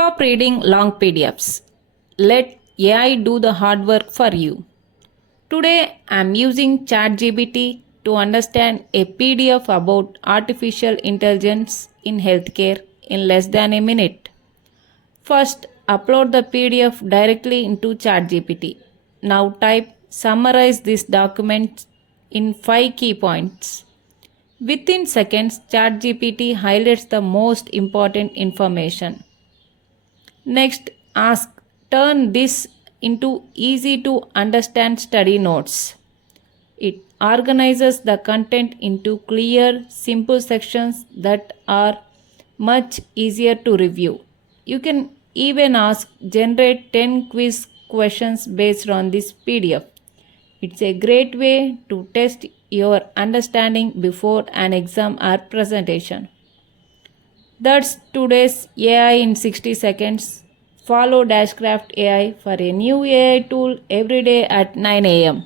Stop reading long PDFs. Let AI do the hard work for you. Today I am using ChatGPT to understand a PDF about artificial intelligence in healthcare in less than a minute. First, upload the PDF directly into ChatGPT. Now type summarize this document in 5 key points. Within seconds, ChatGPT highlights the most important information. Next, ask turn this into easy to understand study notes. It organizes the content into clear, simple sections that are much easier to review. You can even ask generate 10 quiz questions based on this PDF. It's a great way to test your understanding before an exam or presentation. That's today's AI in 60 seconds. Follow Dashcraft AI for a new AI tool every day at 9 a.m.